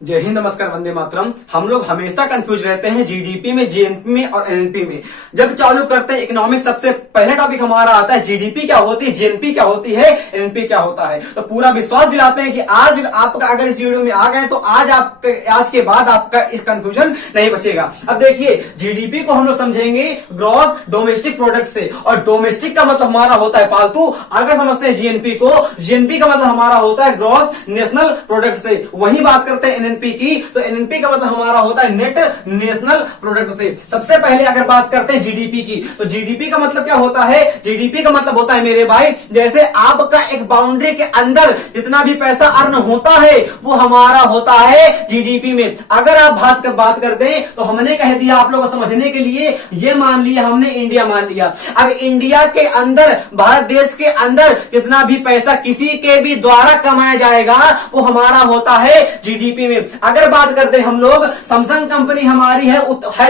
जय हिंद, नमस्कार, वंदे मातरम। हम लोग हमेशा कंफ्यूज रहते हैं जीडीपी में, जीएनपी में और एनएनपी में। जब चालू करते हैं इकोनॉमिक्स, सबसे पहला टॉपिक हमारा आता है जीडीपी क्या होती है, जीएनपी क्या होती है, एनएनपी क्या होता है। तो पूरा विश्वास दिलाते हैं कि आज आपका अगर इस वीडियो में आ गए तो आज के बाद आपका इस कंफ्यूजन नहीं बचेगा। अब देखिए, जीडीपी को हम लोग समझेंगे ग्रॉस डोमेस्टिक प्रोडक्ट से, और डोमेस्टिक का मतलब हमारा होता है पालतू। अगर समझते हैं जीएनपी को, जीएनपी का मतलब हमारा होता है ग्रॉस नेशनल प्रोडक्ट से। वही बात करते हैं एनएनपी की, तो एनएनपी का मतलब हमारा होता है नेट नेशनल प्रोडक्ट से। सबसे पहले अगर बात करते हैं जीडीपी की, तो जीडीपी का मतलब क्या होता है? जीडीपी का मतलब होता है मेरे भाई, जैसे आपका एक बाउंड्री के अंदर जितना भी पैसा अर्न होता है वो हमारा होता है जीडीपी में। अगर आप बात कर दें तो हमने कह दिया आप लोगों को समझने के लिए, ये मान लिया हमने, इंडिया मान लिया। अब इंडिया के अंदर, भारत देश के अंदर जितना भी पैसा किसी के भी द्वारा कमाया जाएगा वो हमारा होता है जीडीपी में। अगर बात करते हैं हम लोग, सैमसंग कंपनी हमारी है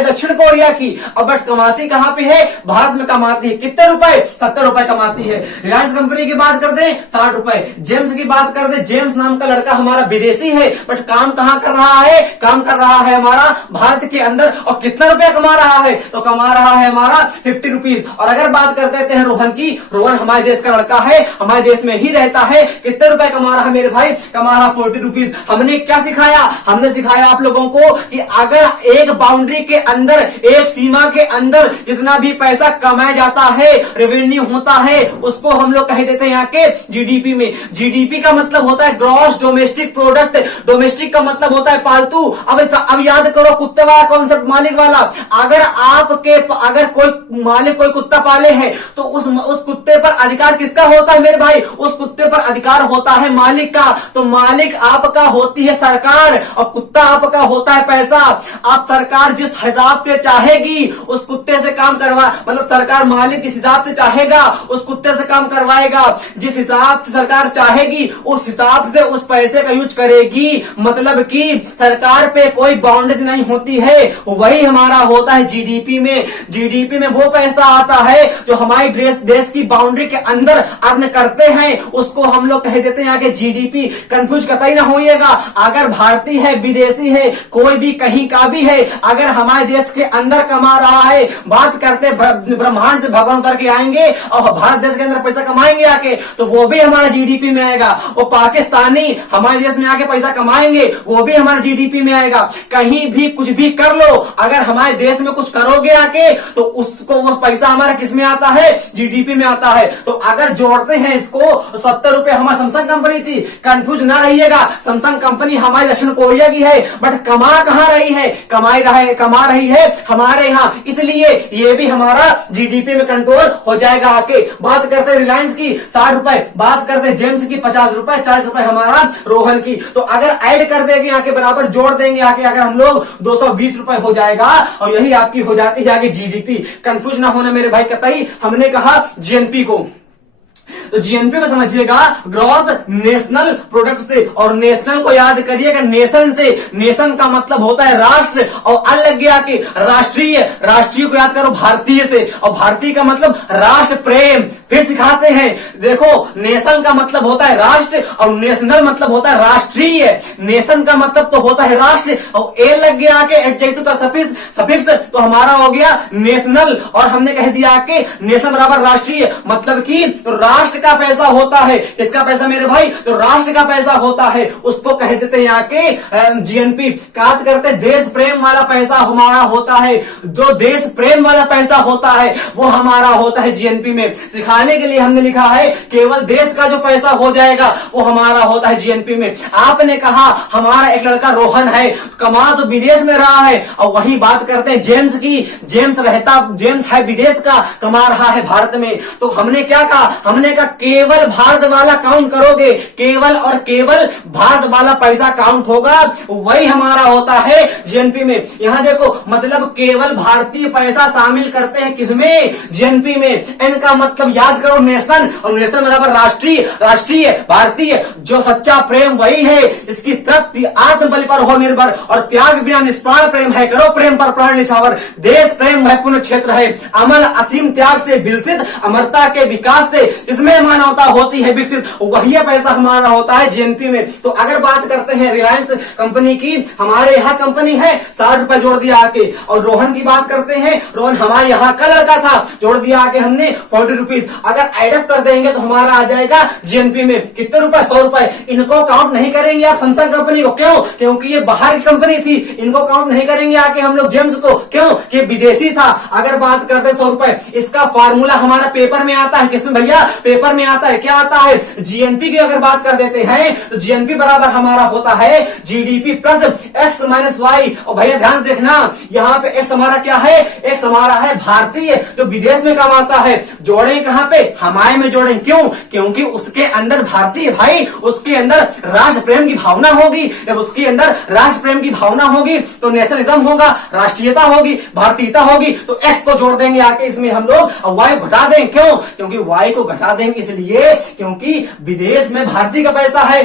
दक्षिण कोरिया की, और बट कमाती कहां पे है? भारत में कमाती है। कितने रुपए? 70 रुपए कमाती है। रिलायंस कंपनी की बात कर दें 60 रुपए। जेम्स की बात कर दें, जेम्स नाम का लड़का हमारा विदेशी है, बट काम कहां कर रहा है? काम कर रहा है हमारा भारत के अंदर। और कितना रुपया कमा रहा है? तो कमा रहा है हमारा 50 रुपीज। और अगर बात कर देते हैं रोहन की, रोहन हमारे देश का लड़का है, हमारे देश में ही रहता है। कितने रुपए कमा रहा है मेरे भाई? कमा रहा 40 रुपीज। हमने क्या सिखाया? हमने सिखाया आप लोगों को कि अगर एक बाउंड्री के अंदर, एक सीमा के अंदर जितना भी पैसा कमाया जाता है, रेवेन्यू होता है, उसको हम लोग कह देते हैं यहाँ के जीडीपी में। जीडीपी का मतलब होता है ग्रॉस डोमेस्टिक प्रोडक्ट। डोमेस्टिक का मतलब होता है पालतू। अब याद करो कुत्ते वाला कॉन्सेप्ट, मालिक वाला। अगर कोई मालिक कोई कुत्ता पाले है तो उस कुत्ते पर अधिकार किसका होता है मेरे भाई? उस कुत्ते पर अधिकार होता है मालिक का। तो मालिक आपका होती है सरकार, और कुत्ता आपका होता है पैसा। आप सरकार जिस हिसाब से चाहेगी उस कुत्ते से काम मतलब सरकार मालिक जिस हिसाब से चाहेगा उस कुत्ते से काम करवाएगा। जिस हिसाब से सरकार चाहेगी उस हिसाब से उस पैसे का यूज करेगी। मतलब कि सरकार पे कोई बाउंड्री नहीं होती है। वही हमारा होता है जीडीपी में। जीडीपी में वो पैसा आता है जो हमारे देश की बाउंड्री के अंदर अर्न करते हैं, उसको हम लोग कह देते हैं आगे जीडीपी। कंफ्यूज कतई ना होइएगा। अगर भारतीय है, विदेशी है, कोई भी कहीं का भी है, अगर हमारे देश के अंदर कमा रहा है, बात करते ब्रह्मांड से भगवान उतर के आएंगे और भारत देश के अंदर पैसा कमाएंगे आके, तो वो भी हमारा जीडीपी में आएगा। वो पाकिस्तानी हमारे देश में आके पैसा कमाएंगे, वो भी हमारे जीडीपी में आएगा। कहीं भी कुछ भी कर लो, अगर हमारे देश में कुछ करोगे आके तो उसको वो पैसा हमारा किस में आता है? जीडीपी में आता है। तो अगर जोड़ते हैं इसको, 70 रुपए हमारी सैमसंग कंपनी थी। कंफ्यूज ना रहिएगा, सैमसंग कंपनी हमारी दक्षिण कोरिया की है, बट कमा कहां रही है? कमा रही है हमारे यहाँ, इसलिए ये भी हमारा जीडीपी में कंट्रोल हो जाएगा आके। बात करते हैं रिलायंस की 60 रुपए, बात करते हैं जेम्स की 50 रुपए, 40 रुपए हमारा रोहन की। तो अगर ऐड कर देंगे आके, बराबर जोड़ देंगे आके, अगर हम लोग 220 रुपए हो जाएगा, और यही आपकी हो जाती है आगे जीडीपी। कंफ्यूज ना होना मेरे भाई कतई। हमने कहा जीएनपी को, तो जीएनपी को समझिएगा ग्रॉस नेशनल प्रोडक्ट से। और नेशनल को याद करिएगा नेशन से। नेशन का मतलब होता है राष्ट्र, और अलग गया कि राष्ट्रीय। राष्ट्रीय को याद करो भारतीय से, और भारतीय का मतलब राष्ट्र प्रेम। फिर सिखाते हैं, देखो नेशन का मतलब होता है राष्ट्र, और नेशनल मतलब होता है राष्ट्रीय। नेशन का मतलब तो होता है राष्ट्र, और ए लग गया के एडजेक्टिव का सफिक्स, तो हमारा हो गया नेशनल। और हमने कह दिया कि नेशन बराबर राष्ट्रीय, मतलब कि राष्ट्र का पैसा होता है। इसका पैसा मेरे भाई, तो राष्ट्र का पैसा होता है, उसको कह देते हैं यहाँ के जीएनपी। बात करते देश प्रेम वाला पैसा हमारा होता है। जो देश प्रेम वाला पैसा होता है वो हमारा होता है जीएनपी में। सिखाने के लिए हमने लिखा है केवल देश का जो पैसा हो जाएगा वो हमारा होता है जीएनपी में। आपने कहा हमारा एक लड़का रोहन है, कमा तो विदेश में रहा है, और वही बात करते हैं जेम्स की। जेम्स है विदेश का, कमा रहा है भारत में। तो हमने क्या कहा? हमने कहा केवल भारत वाला काउंट करोगे, केवल और केवल भारत वाला पैसा काउंट होगा, वही हमारा होता है जीएनपी में। यहां देखो, मतलब केवल भारतीय पैसा शामिल करते हैं किसमें? जीएनपी में। एन का मतलब याद करो नेशन, और नेशन बराबर राष्ट्रीय भारतीय। जो सच्चा प्रेम वही है, इसकी तृप्ति आत्मबल पर हो निर्भर, और त्याग बिना निष्पाण प्रेम है, करो प्रेम पर प्राण निछावर। देश प्रेम है पुण्य क्षेत्र है, अमल असीम त्याग से विलसित, अमरता के विकास से। इसमें जिससे मानवता होती है विकसित, वही पैसा हमारा होता है जीएनपी में। तो अगर बात करते हैं रिलायंस कंपनी की, हमारे यहाँ कंपनी है 60 रुपए जोड़ दिया आके। और रोहन की बात करते हैं, रोहन हमारे यहाँ का लड़का था, जोड़ दिया आके हमने 40 रुपीज। अगर एडअप कर देंगे तो हमारा आ जाएगा जीएनपी में कितने रुपए, 100 रुपए। इनको काउंट नहीं करेंगे आप सैमसंग कंपनी को, क्यों? क्योंकि ये बाहर की कंपनी थी, इनको काउंट नहीं करेंगे आके हम लोग जेम्स को, क्यों? कि विदेशी था। अगर बात करते 100 रुपए, इसका फॉर्मूला हमारा पेपर में आता है, किसमें भैया? पेपर में आता है। क्या आता है? जीएनपी की अगर बात कर देते हैं तो जीएनपी बराबर हमारा होता है GDP plus x minus y. और भैया ध्यान देखना, यहाँ पे एक्स हमारा क्या है? एक्स हमारा है भारतीय, जो विदेश में कमाता है। जोड़े कहां पे? हमारे में जोड़े, क्यों? क्योंकि उसके अंदर भारतीय भाई, उसके अंदर राष्ट्र प्रेम की भावना होगी। जब उसके अंदर राष्ट्र प्रेम की भावना होगी तो नेशनलिज्म होगा, राष्ट्रीयता होगी, भारतीयता होगी। तो एक्स को जोड़ देंगे आके इसमें हम लोग, और वाई घटा देंगे, क्यों? क्योंकि वाई को घटा देंगे इसलिए क्योंकि विदेश में भारतीय का पैसा है,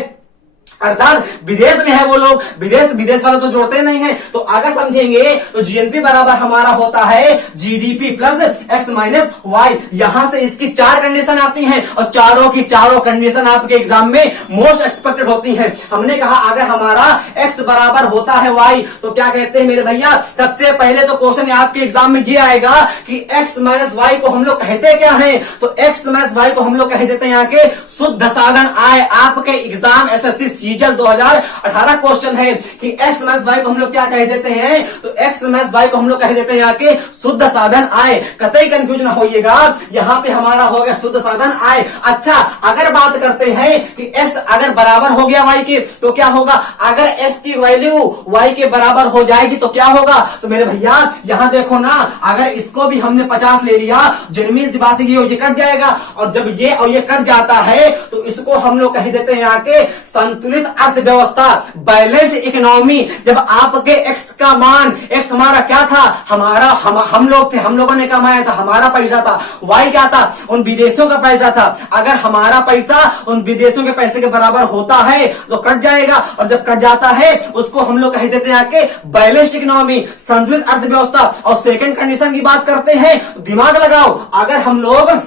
अर्थात विदेश में है वो लोग, विदेश वाले तो जोड़ते नहीं है। तो अगर समझेंगे तो जीएनपी बराबर हमारा होता है GDP plus x minus y. यहां से इसकी 4 कंडीशन आती हैं और चारों की चारों कंडीशन आपके एग्जाम में मोस्ट एक्सपेक्टेड होती हैं। हमने कहा अगर हमारा एक्स बराबर होता है वाई तो क्या कहते हैं मेरे भैया? सबसे पहले तो क्वेश्चन आपके एग्जाम में ये आएगा कि एक्स माइनस वाई को हम लोग कहते क्या है? तो एक्स माइनस वाई को हम लोग कह देते हैं यहाँ के शुद्ध साधन आय। आपके एग्जाम एसएससी सीजल 2018 क्वेश्चन है कि एक्स माइनस वाई को हम लोग क्या कह देते हैं? तो एक्स माइनस वाई को हम लोग कह देते हैं यहाँ के शुद्ध साधन आय। कतई कंफ्यूज ना होइएगा, यहाँ पे हमारा हो गया शुद्ध साधन आय। अच्छा, अगर बात करते हैं कि एक्स अगर बराबर हो गया वाई के तो क्या होगा? अगर एक्स की वैल्यू वाई के बराबर हो जाएगी तो क्या होगा? तो मेरे भैया यहाँ देखो ना, अगर इसको भी हमने 50 ले लिया, जन्मी सी बात ये कट जाएगा। और जब ये और ये कट जाता है तो इसको हम लोग कह देते हैं यहाँ के संतुलित अर्थव्यवस्था, बैलेंस इकोनॉमी। जब आपके एक्स का मान, एक्स हमारा क्या था? हमारा हम लोग थे, हम लोगों ने कमाया था, हमारा पैसा था। वाई क्या था? उन विदेशियों का पैसा था। अगर हमारा पैसा उन विदेशियों के पैसे के बराबर होता है तो कट जाएगा, और जब कट जाता है उसको हम लोग कह देते हैं आके बैलेंस इकोनॉमी, संतुलित अर्थव्यवस्था। और सेकंड कंडीशन की बात करते हैं, दिमाग लगाओ, अगर हम लोग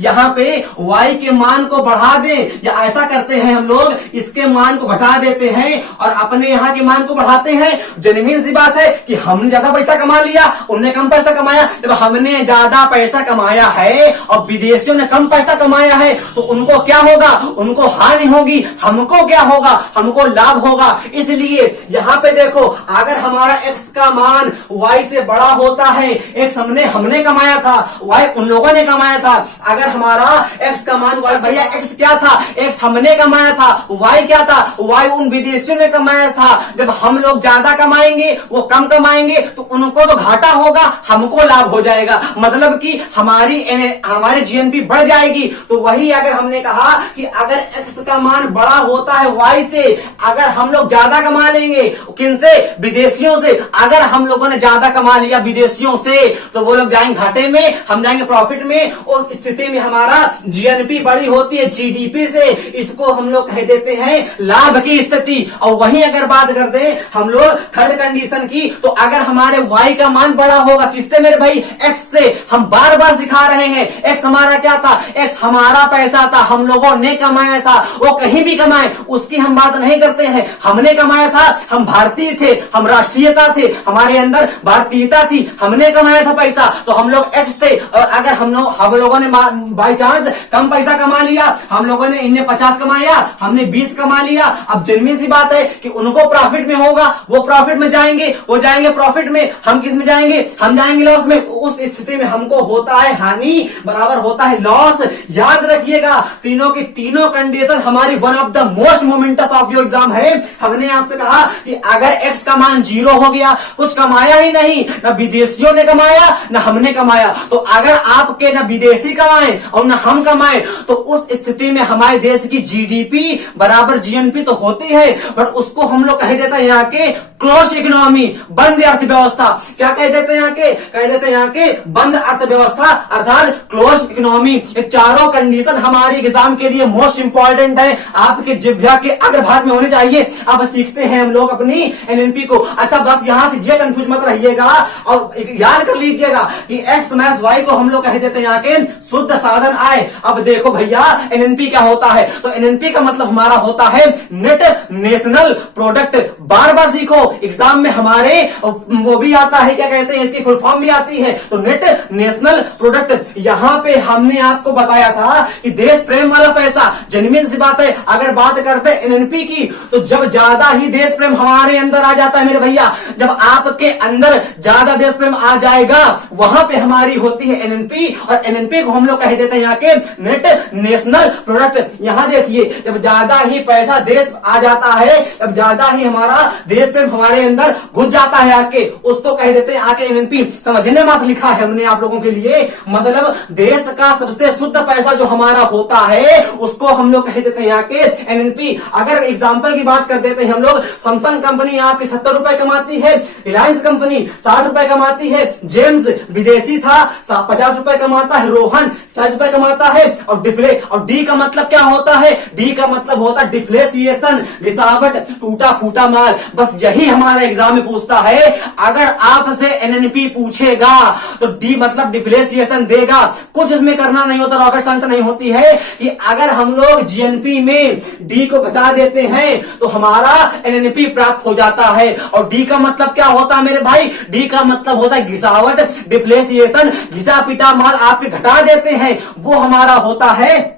यहाँ पे y के मान को बढ़ा दें, या ऐसा करते हैं हम लोग इसके मान को घटा देते हैं और अपने यहाँ के मान को बढ़ाते हैं। जेन्युइन सी बात है कि हमने ज्यादा पैसा कमा लिया, उनने कम पैसा कमाया। जब हमने ज्यादा पैसा कमाया है और विदेशियों ने कम पैसा कमाया है तो उनको क्या होगा? उनको हानि होगी। हमको क्या होगा? हमको लाभ होगा। इसलिए यहाँ पे देखो, अगर हमारा x का मान y से बड़ा होता है, x हमने कमाया था, y उन लोगों ने कमाया था। अगर हमारा x का मान y, भैया x क्या था? x हमने कमाया था, y क्या था? y उन विदेशियों ने कमाया था। जब हम लोग ज्यादा कमाएंगे, वो कम कमाएंगे तो उनको तो घाटा होगा, हमको लाभ हो जाएगा। मतलब कि हमारी जीएनपी बढ़ जाएगी। तो वही अगर हमने कहा कि अगर x का मान बड़ा होता है y से, अगर हम लोग ज्यादा कमा लेंगे, किनसे? विदेशियों से। अगर हम लोगों ने ज्यादा कमा लिया विदेशियों से तो वो लोग जाएंगे घाटे में, हम जाएंगे प्रॉफिट में। और स्थिति में हमारा जीएनपी बड़ी होती है जीडीपी से, इसको हम लोग कह देते हैं लाभ की स्थिति। और वहीं अगर बात करते हैं हम लोग थर्ड कंडीशन की, तो अगर हमारे y का मान बड़ा होगा, किससे मेरे भाई? x से। हम बार बार सिखा रहे हैं, x हमारा क्या था? x हमारा पैसा था, हम लोगों ने कमाया था। वो कहीं भी कमाए उसकी हम बात नहीं करते हैं, हमने कमाया था, हम भारतीय थे, हम राष्ट्रीयता थे, हमारे अंदर भारतीयता थी, हमने कमाया था पैसा, तो हम लोग x थे। और अगर हम लोगों ने बाई चांस कम पैसा कमा लिया, हम लोगों ने, इनने 50 कमाया, हमने 20 कमा लिया, अब जन्मी सी बात है कि उनको प्रॉफिट में होगा, वो प्रॉफिट में जाएंगे, वो जाएंगे प्रॉफिट में, हम किस में जाएंगे? हम जाएंगे लॉस में। उस स्थिति में हमको होता है हानि बराबर होता है लॉस। याद रखिएगा, तीनों की तीनों कंडीशन हमारी one of the most moments of your exam है। हमने आपसे कहा कि अगर x का मान 0 हो गया, कुछ कमाया ही नहीं, ना विदेशियों ने कमाया ना हमने कमाया, तो अगर आपके ना विदेशी कमाए और ना हम कमाए तो उस स्थिति में हमारे देश की जीडीपी बराबर जीएनपी तो होती है, पर उसको हम लोग कह देते हैं यहाँ के क्लोज इकोनॉमी, बंद अर्थव्यवस्था। क्या कह देते हैं यहाँ के? कह देते हैं यहाँ के बंद अर्थव्यवस्था अर्थात क्लोज इकोनॉमी। ये चारों कंडीशन हमारे एग्जाम के लिए मोस्ट इंपॉर्टेंट है, आपके जिह्वा के अग्रभाग में होनी चाहिए। अब सीखते हैं हम लोग अपनी एनएनपी को। अच्छा, बस यहाँ से ये कंफ्यूज मत रहिएगा और याद कर लीजिएगा कि एक्स माइनस वाई को हम लोग कह देते हैं यहाँ के शुद्ध शुद्ध साधन आए। अब देखो भैया एनएनपी क्या होता है, तो एनएनपी का मतलब हमारा होता है नेट नेशनल प्रोडक्ट। बार बार सीखो, एग्जाम में हमारे वो भी आता है, क्या कहते हैं, इसकी फुल फॉर्म भी आती है, तो नेट नेशनल प्रोडक्ट। यहां पे हमने आपको बताया था कि देश प्रेम वाला पैसा, जेन्युइन सी बात है। अगर बात करते हैं एनएनपी की, तो जब ज्यादा ही देश प्रेम हमारे अंदर आ जाता है मेरे भैया, जब आपके अंदर ज्यादा देश प्रेम आ जाएगा, वहां पे हमारी होती है एनएनपी, और एनएनपी को हम लोग कह देते हैं यहाँ के नेट नेशनल प्रोडक्ट। यहां देखिए, जब ज्यादा ही पैसा देश आ जाता है, तब ज्यादा ही हमारा देश प्रेम हमारे अंदर घुस जाता है आके, उसको कह देते हैं आके एनएनपी। समझने मत लिखा है हमने आप लोगों के लिए, मतलब देश का सबसे शुद्ध पैसा जो हमारा होता है, उसको हम लोग कह देते हैं यहाँ के एनएनपी। अगर एग्जांपल की बात कर देते हैं हम लोग, सैमसंग कंपनी आपकी 70 रुपए कमाती है, रिलायंस कंपनी 60 रुपए कमाती है, जेम्स विदेशी था 50 रुपए कमाता है, रोहन 40 रुपए कमाता है, और डी का मतलब क्या होता है, डी का मतलब होता है डिफ्लेसिएशन, गिरावट, टूटा फूटा माल। बस यही हमारा एग्जाम में पूछता है। अगर आपसे एनएनपी पूछेगा तो डी मतलब डिफ्लेसिएशन देगा, कुछ इसमें करना नहीं होता, रॉकेट साइंस नहीं होती है कि अगर हम लोग जीएनपी में डी को घटा देते हैं तो हमारा एनएनपी प्राप्त हो जाता है। और डी का मतलब क्या होता है मेरे भाई, डी का मतलब होता है घिसावट, डिफ्लेसिएशन, घिसा पिटा माल आपके घटा देते हैं, वो हमारा होता है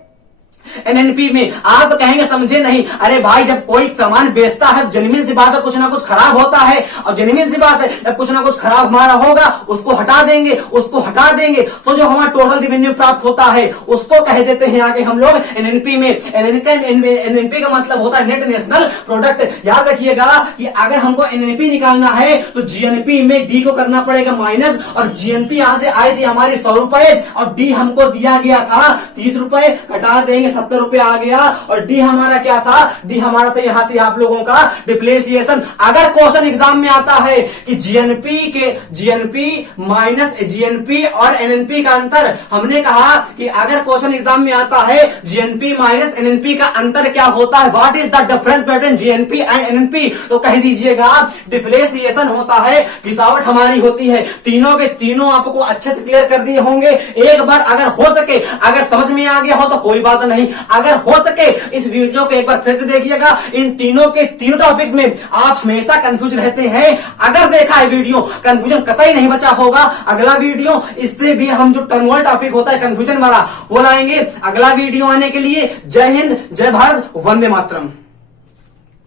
एनएनपी में। आप कहेंगे समझे नहीं, अरे भाई जब कोई सामान बेचता है तो जेन्युइन सी बात है कुछ ना कुछ खराब होता है, और जेन्युइन सी बात है जब कुछ ना कुछ खराब हमारा होगा उसको हटा देंगे, तो जो हमारा टोटल रेवेन्यू प्राप्त होता है उसको कह देते हैं आगे हम लोग एनएनपी में। एनएनपी का मतलब होता है नेट नेशनल प्रोडक्ट। याद रखिएगा कि अगर हमको एनएनपी निकालना है तो जीएनपी में डी को करना पड़ेगा माइनस, और जीएनपी यहां से आई थी हमारी 100 रुपए, और डी हमको दिया गया था 30 रुपए, घटा देंगे 70 रुपए आ गया, और डी हमारा क्या था, डी हमारा था यहां से आप लोगों का डिप्लेसिएशन। अगर क्वेश्चन एग्जाम में आता है कि जीएनपी माइनस जीएनपी और एनएनपी का अंतर, हमने कहा कि अगर क्वेश्चन एग्जाम में आता है जीएनपी माइनस एनएनपी का अंतर क्या होता है, what is the difference between GNP and NNP, तो कह दीजिएगा डिप्लेसिएशन होता है, घिसावट हमारी होती है। तीनों के तीनों आपको अच्छे से क्लियर कर दिए होंगे। एक बार अगर हो सके, अगर समझ में आ गया हो तो कोई बात नहीं, अगर हो सके इस वीडियो को एक बार फिर से देखिएगा। इन तीनों के तीनों टॉपिक्स में आप हमेशा कंफ्यूज रहते हैं, अगर देखा है वीडियो कंफ्यूजन कतई नहीं बचा होगा। अगला वीडियो इससे भी हम जो टर्मोल टॉपिक होता है कंफ्यूजन वाला वो लाएंगे। अगला वीडियो आने के लिए जय हिंद, जय भारत, वंदे मातरम।